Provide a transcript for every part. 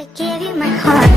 I gave you my heart.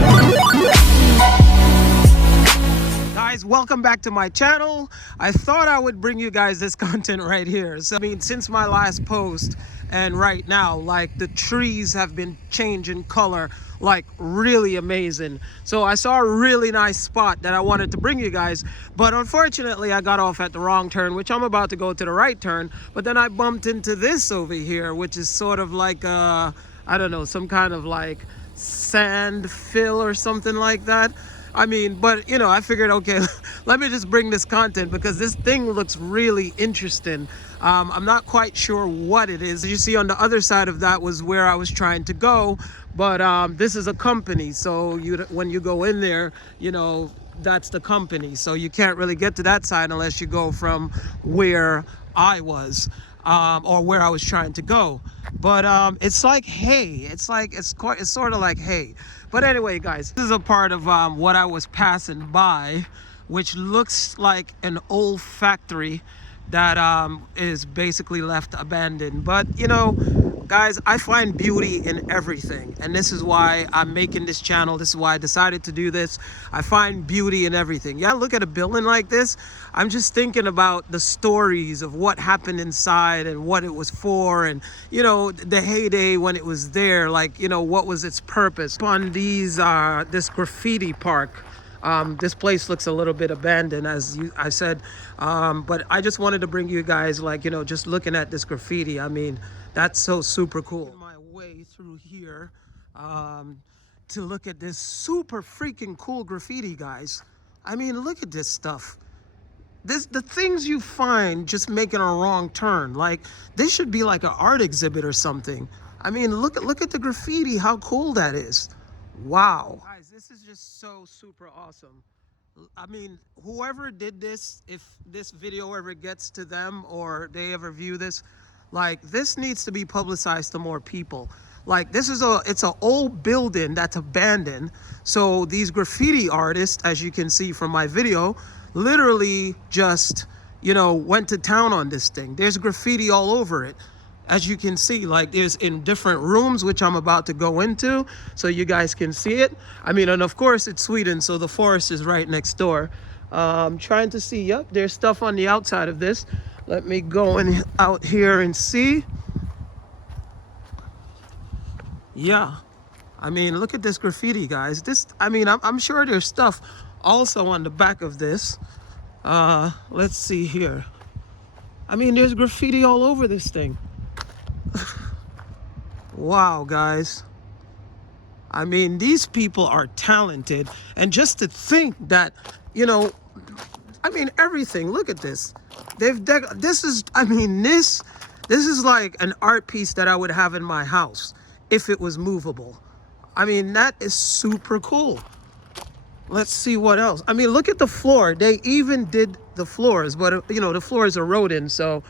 Guys, welcome back to my channel. I thought I would bring you guys this content right here. So, I mean, since my last post and right now, like the trees have been changing color, like really amazing. So I saw a really nice spot that I wanted to bring you guys, but unfortunately I got off at the wrong turn, which I'm about to go to the right turn. But then I bumped into this over here, which is sort of like, I don't know, some kind of like sand fill or something like that. I mean, but you know, I figured, okay, let me just bring this content because this thing looks really interesting. I'm not quite sure what it is. You see on the other side of that was where I was trying to go, but this is a company. So when you go in there, you know, that's the company. So you can't really get to that side unless you go from where I was. Or where I was trying to go, but it's like hay. It's sort of like hay. But anyway, guys, this is a part of what I was passing by, which looks like an old factory that is basically left abandoned. But you know, guys, I find beauty in everything, and this is why I'm making this channel. This is why I decided to do this. I find beauty in everything. Yeah, look at a building like this. I'm just thinking about the stories of what happened inside and what it was for, and you know, the heyday when it was there, like, you know, what was its purpose. On these this graffiti park, this place looks a little bit abandoned, as I said, but I just wanted to bring you guys, like, you know, just looking at this graffiti. I mean, that's so super cool. My way through here to look at this super freaking cool graffiti, guys. I mean, look at this stuff. The things you find just making a wrong turn. Like, this should be like an art exhibit or something. I mean, look at the graffiti, how cool that is. Wow. Guys, this is just so super awesome. I mean, whoever did this, if this video ever gets to them or they ever view this, like, this needs to be publicized to more people. Like, it's an old building that's abandoned. So these graffiti artists, as you can see from my video, literally just, you know, went to town on this thing. There's graffiti all over it. As you can see, like, there's in different rooms, which I'm about to go into so you guys can see it. I mean, and of course it's Sweden, so the forest is right next door. Trying to see, yep, there's stuff on the outside of this. Let me go out here and see. Yeah, I mean, look at this graffiti, guys. This, I mean, I'm sure there's stuff also on the back of this. Let's see here. I mean, there's graffiti all over this thing. Wow, guys. I mean, these people are talented. And just to think that, you know, I mean, everything. Look at this. This is, I mean, this is like an art piece that I would have in my house if it was movable. I mean, that is super cool. Let's see what else. I mean, look at the floor. They even did the floors, but you know, the floors are eroding. So,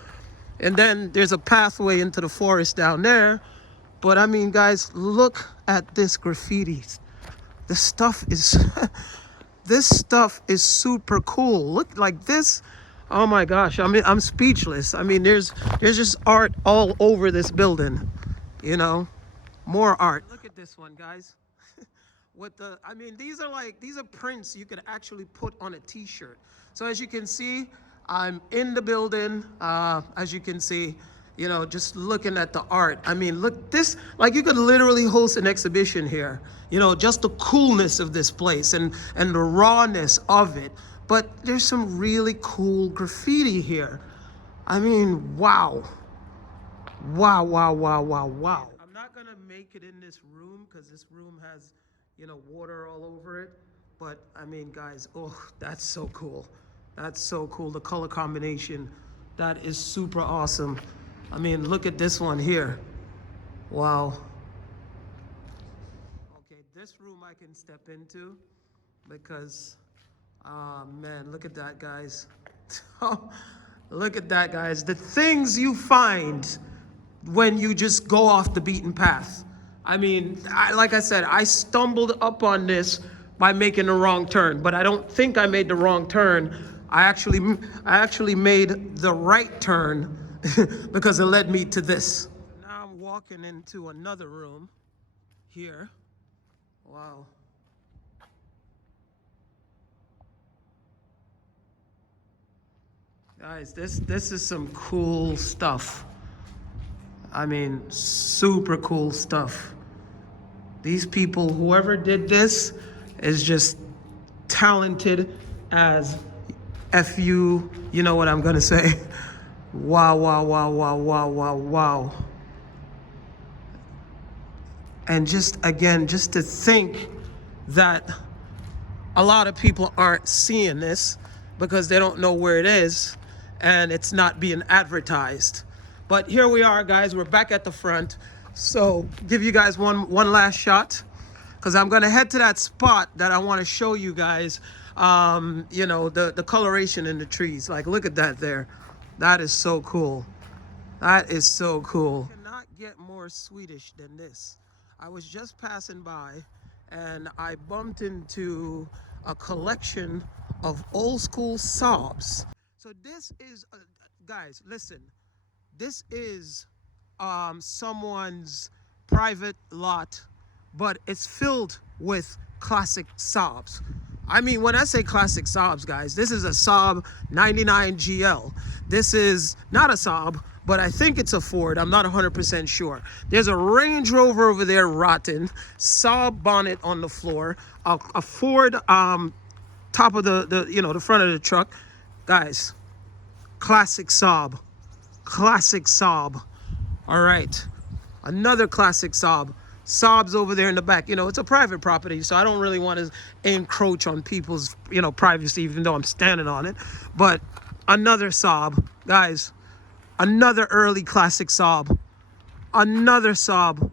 and then there's a pathway into the forest down there. But I mean, guys, look at this graffiti. This stuff is, this stuff is super cool. Look, like this. Oh my gosh, I mean, I'm speechless. I mean, there's just art all over this building, you know, more art. Look at this one, guys. I mean, these are prints you could actually put on a t-shirt. So as you can see, I'm in the building. As you can see, you know, just looking at the art. I mean, look, this, like, you could literally host an exhibition here. You know, just the coolness of this place and the rawness of it. But there's some really cool graffiti here. I mean, wow. Wow, wow, wow, wow, wow. I'm not gonna make it in this room because this room has, you know, water all over it. But I mean, guys, oh, that's so cool. That's so cool. The color combination, that is super awesome. I mean, look at this one here. Wow. Okay, this room I can step into because, man, look at that, guys. Look at that, guys. The things you find when you just go off the beaten path. I mean, like I said, I stumbled up on this by making the wrong turn, but I don't think I made the wrong turn. I actually made the right turn because it led me to this. Now I'm walking into another room here. Wow. Guys, this is some cool stuff. I mean, super cool stuff. These people, whoever did this, is just talented as fu. You know what I'm gonna say? Wow, wow, wow, wow, wow, wow, wow. And just again, just to think that a lot of people aren't seeing this because they don't know where it is and it's not being advertised. But here we are, guys. We're back at the front. So give you guys one last shot because I'm gonna head to that spot that I want to show you guys. You know, the coloration in the trees. Like, look at that there. That is so cool. That is so cool. You cannot get more Swedish than this. I was just passing by and I bumped into a collection of old school Saabs. So this is, guys, listen, this is someone's private lot, but it's filled with classic Saabs. I mean, when I say classic Saabs, guys, this is a Saab 99 GL. This is not a Saab, but I think it's a Ford. I'm not 100% sure. There's a Range Rover over there rotten, Saab bonnet on the floor, a Ford top of the front of the truck. Guys, classic Saab. Classic Saab. All right. Another classic Saab. Saab's over there in the back. You know, it's a private property, so I don't really want to encroach on people's, privacy, even though I'm standing on it. But another Saab. Guys, another early classic Saab. Another Saab.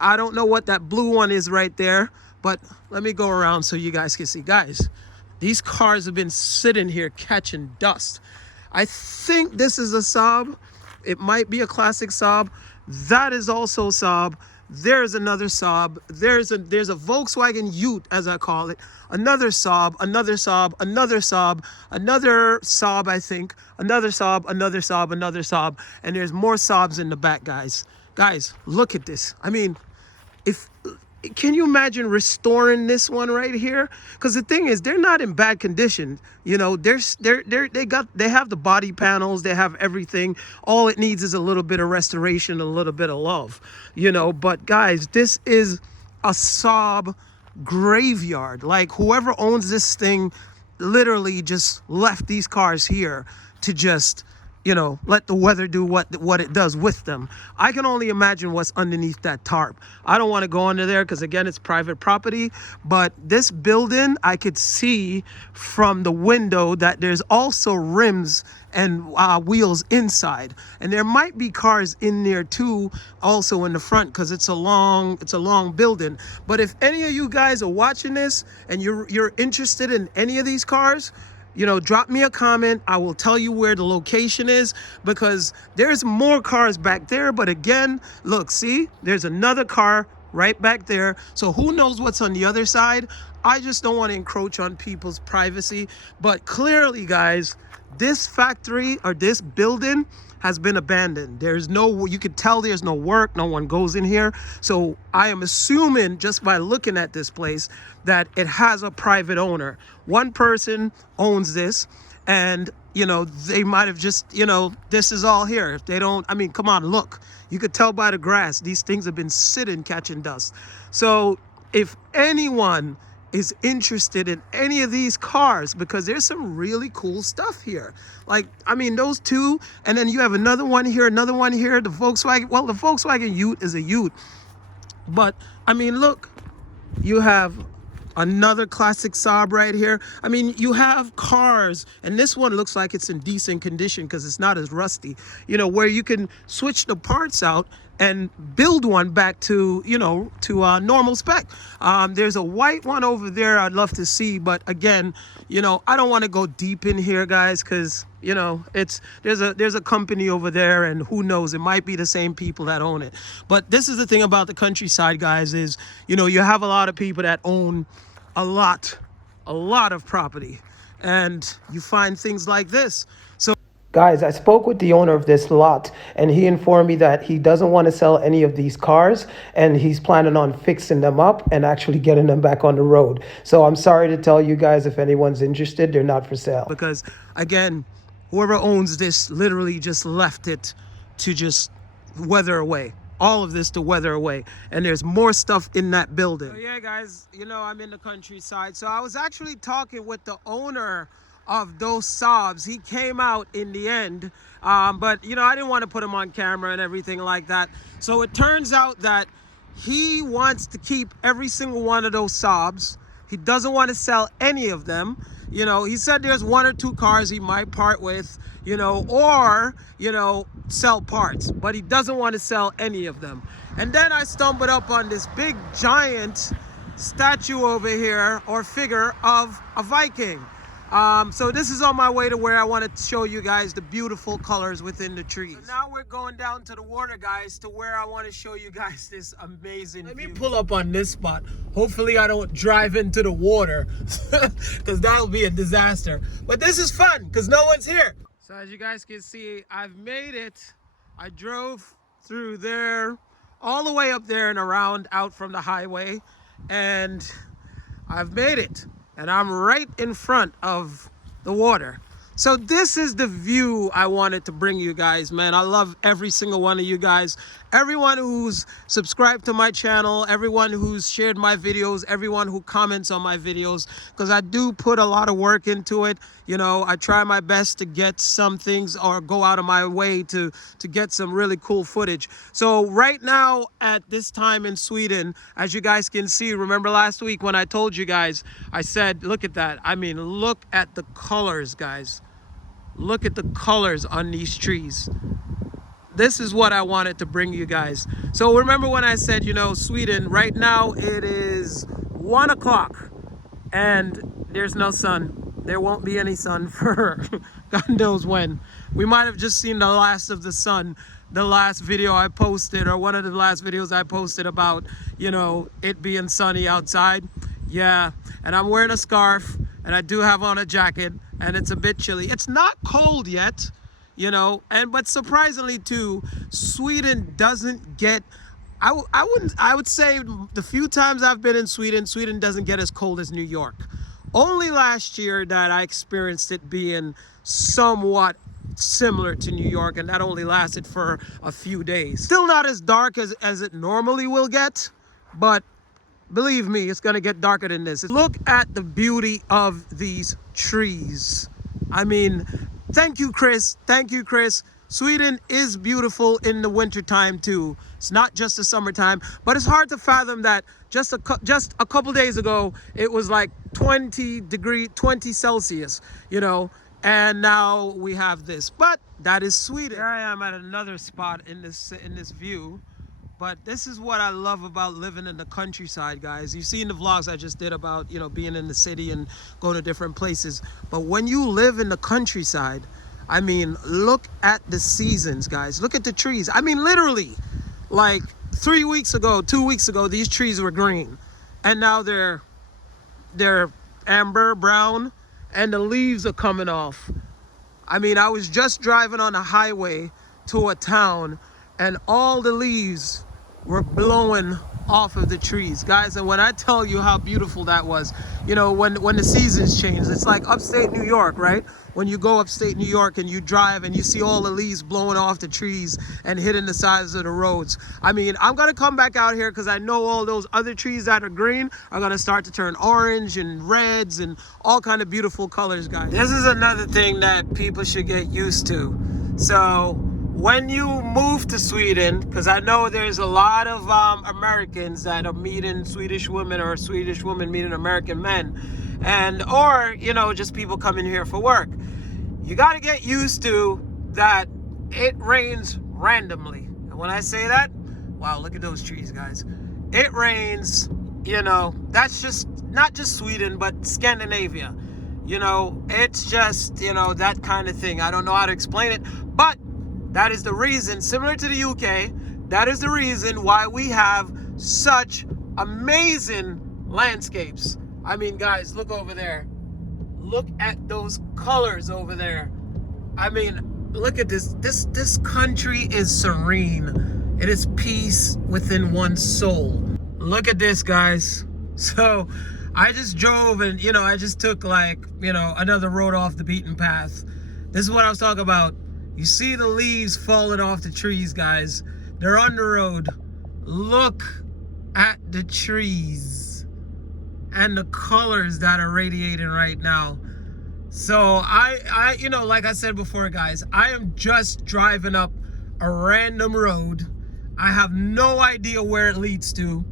I don't know what that blue one is right there, but let me go around so you guys can see. Guys, these cars have been sitting here catching dust. I think this is a Saab. It might be a classic Saab. That is also Saab. There's another Saab. There's a Volkswagen Ute, as I call it. Another Saab, another Saab, another Saab, another Saab, I think. Another Saab, another Saab, another Saab. And there's more Saabs in the back, guys. Guys, look at this. I mean, can you imagine restoring this one right here? Because the thing is, they're not in bad condition. You know, they have the body panels, they have everything. All it needs is a little bit of restoration, a little bit of love. But guys, this is a Saab graveyard. Like, whoever owns this thing literally just left these cars here to just let the weather do what it does with them. I can only imagine what's underneath that tarp. I don't want to go under there because, again, it's private property. But this building, I could see from the window that there's also rims and wheels inside, and there might be cars in there too, also in the front, because it's a long building. But if any of you guys are watching this and you're interested in any of these cars, drop me a comment. I will tell you where the location is, because there's more cars back there. But again, look, see, there's another car right back there. So who knows what's on the other side? I just don't want to encroach on people's privacy. But clearly, guys, this factory or this building has been abandoned. You could tell there's no work, no one goes in here. So I am assuming, just by looking at this place, that it has a private owner. One person owns this, and they might have just, this is all here. If they don't, I mean, come on, look. You could tell by the grass, these things have been sitting catching dust. So if anyone is interested in any of these cars, because there's some really cool stuff here. Like, I mean, those two, and then you have another one here, the Volkswagen. Well, the Volkswagen Ute is a Ute, but I mean, look, you have another classic Saab right here. I mean, you have cars, and this one looks like it's in decent condition because it's not as rusty, where you can switch the parts out and build one back to normal spec. There's a white one over there I'd love to see, but again, I don't want to go deep in here, guys, because there's a company over there, and who knows, it might be the same people that own it. But this is the thing about the countryside, guys, is you have a lot of people that own a lot of property, and you find things like this. So Guys, I spoke with the owner of this lot, and he informed me that he doesn't want to sell any of these cars, and he's planning on fixing them up and actually getting them back on the road. So I'm sorry to tell you guys, if anyone's interested, they're not for sale. Because, again, whoever owns this literally just left it to just weather away. All of this to weather away. And there's more stuff in that building. So yeah, guys, you know, I'm in the countryside. So I was actually talking with the owner of those Saabs. He came out in the end, but you know, I didn't want to put him on camera and everything like that. So it turns out that he wants to keep every single one of those Saabs. He doesn't want to sell any of them. You know, he said there's one or two cars he might part with, you know, or, you know, sell parts, but he doesn't want to sell any of them. And then I stumbled up on this big giant statue over here, or figure of a Viking. So this is on my way to where I want to show you guys the beautiful colors within the trees. So now we're going down to the water, guys, to where I want to show you guys this amazing view. Let me pull up on this spot. Hopefully I don't drive into the water because that'll be a disaster. But this is fun because no one's here. So as you guys can see, I've made it. I drove through there, all the way up there and around out from the highway, and I've made it. And I'm right in front of the water. So this is the view I wanted to bring you guys, man. I love every single one of you guys. Everyone who's subscribed to my channel, everyone who's shared my videos, everyone who comments on my videos, because I do put a lot of work into it. You know, I try my best to get some things or go out of my way to get some really cool footage. So right now at this time in Sweden, as you guys can see, remember last week when I told you guys, I said, look at that. I mean, look at the colors, guys. Look at the colors on these trees. This is what I wanted to bring you guys. So remember when I said, you know, Sweden, right now it is 1 o'clock and there's no sun. There won't be any sun for God knows when. We might have just seen the last of the sun, the last video I posted, or one of the last videos I posted about, you know, it being sunny outside. Yeah, and I'm wearing a scarf and I do have on a jacket and it's a bit chilly. It's not cold yet, you know, but surprisingly too, Sweden doesn't get, I would say the few times I've been in Sweden, Sweden doesn't get as cold as New York. Only last year that I experienced it being somewhat similar to New York, and that only lasted for a few days. Still not as dark as it normally will get, but believe me, it's gonna get darker than this. Look at the beauty of these trees. I mean, thank you, Chris. Thank you, Chris. Sweden is beautiful in the wintertime too. It's not just the summertime, but it's hard to fathom that just a couple days ago, it was like 20 Celsius, you know, and now we have this. But that is Sweden. Here I am at another spot in this view. But this is what I love about living in the countryside, guys. You've seen the vlogs I just did about, you know, being in the city and going to different places. But when you live in the countryside, I mean, look at the seasons, guys. Look at the trees. I mean, literally, like 2 weeks ago, these trees were green. And now they're amber brown and the leaves are coming off. I mean, I was just driving on a highway to a town and all the leaves were blowing off of the trees, guys. And when I tell you how beautiful that was, you know, when the seasons change, it's like upstate New York, right? When you go upstate New York and you drive and you see all the leaves blowing off the trees and hitting the sides of the roads. I mean, I'm gonna come back out here because I know all those other trees that are green are gonna start to turn orange and reds and all kind of beautiful colors, guys. This is another thing that people should get used to. So when you move to Sweden, because I know there's a lot of Americans that are meeting Swedish women, or Swedish women meeting American men, or you know, just people coming here for work. You got to get used to that it rains randomly. And when I say that, wow, look at those trees, guys. It rains, you know, that's just not just Sweden, but Scandinavia. You know, it's just, you know, that kind of thing. I don't know how to explain it, but that is the reason, similar to the UK, that is the reason why we have such amazing landscapes. I mean, guys, look over there. Look at those colors over there. I mean, Look at this. This country is serene. It is peace within one's soul. Look at this, guys. So I just drove and, I just took like, another road off the beaten path. This is what I was talking about. You see the leaves falling off the trees, guys. They're on the road. Look at the trees and the colors that are radiating right now. So I like I said before, guys, I am just driving up a random road. I have no idea where it leads to.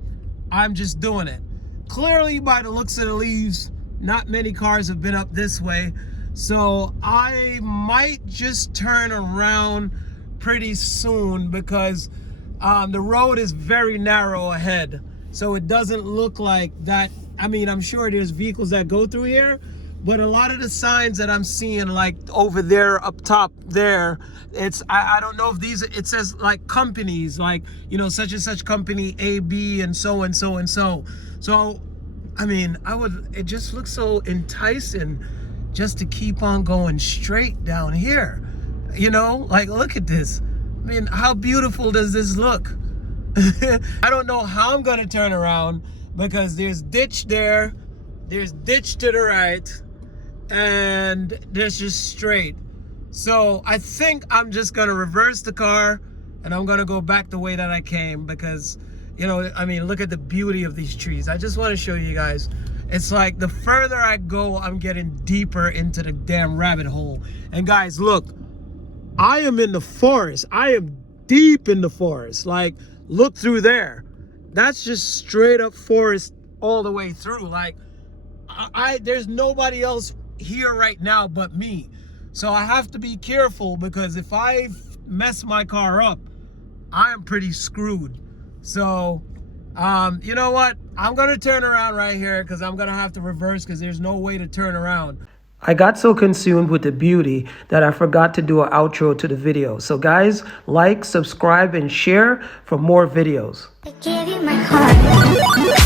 I'm just doing it. Clearly, by the looks of the leaves, not many cars have been up this way. So I might just turn around pretty soon because the road is very narrow ahead. So it doesn't look like that. I mean, I'm sure there's vehicles that go through here, but a lot of the signs that I'm seeing, like over there up top there, I don't know if these, it says like companies, like, such and such company A, B, and so and so and so. So, I mean, it just looks so enticing just to keep on going straight down here. Like, look at this. I mean, how beautiful does this look? I don't know how I'm gonna turn around because there's ditch there, there's ditch to the right, and there's just straight. So I think I'm just gonna reverse the car and I'm gonna go back the way that I came because, I mean, look at the beauty of these trees. I just want to show you guys. It's like the further I go, I'm getting deeper into the damn rabbit hole. And guys, look, I am in the forest. I am deep in the forest. Like, look through there. That's just straight up forest all the way through. Like, there's nobody else here right now but me. So I have to be careful because if I mess my car up, I am pretty screwed. So, you know what? I'm going to turn around right here because I'm going to have to reverse because there's no way to turn around. I got so consumed with the beauty that I forgot to do an outro to the video. So guys, like, subscribe, and share for more videos. I give you my heart.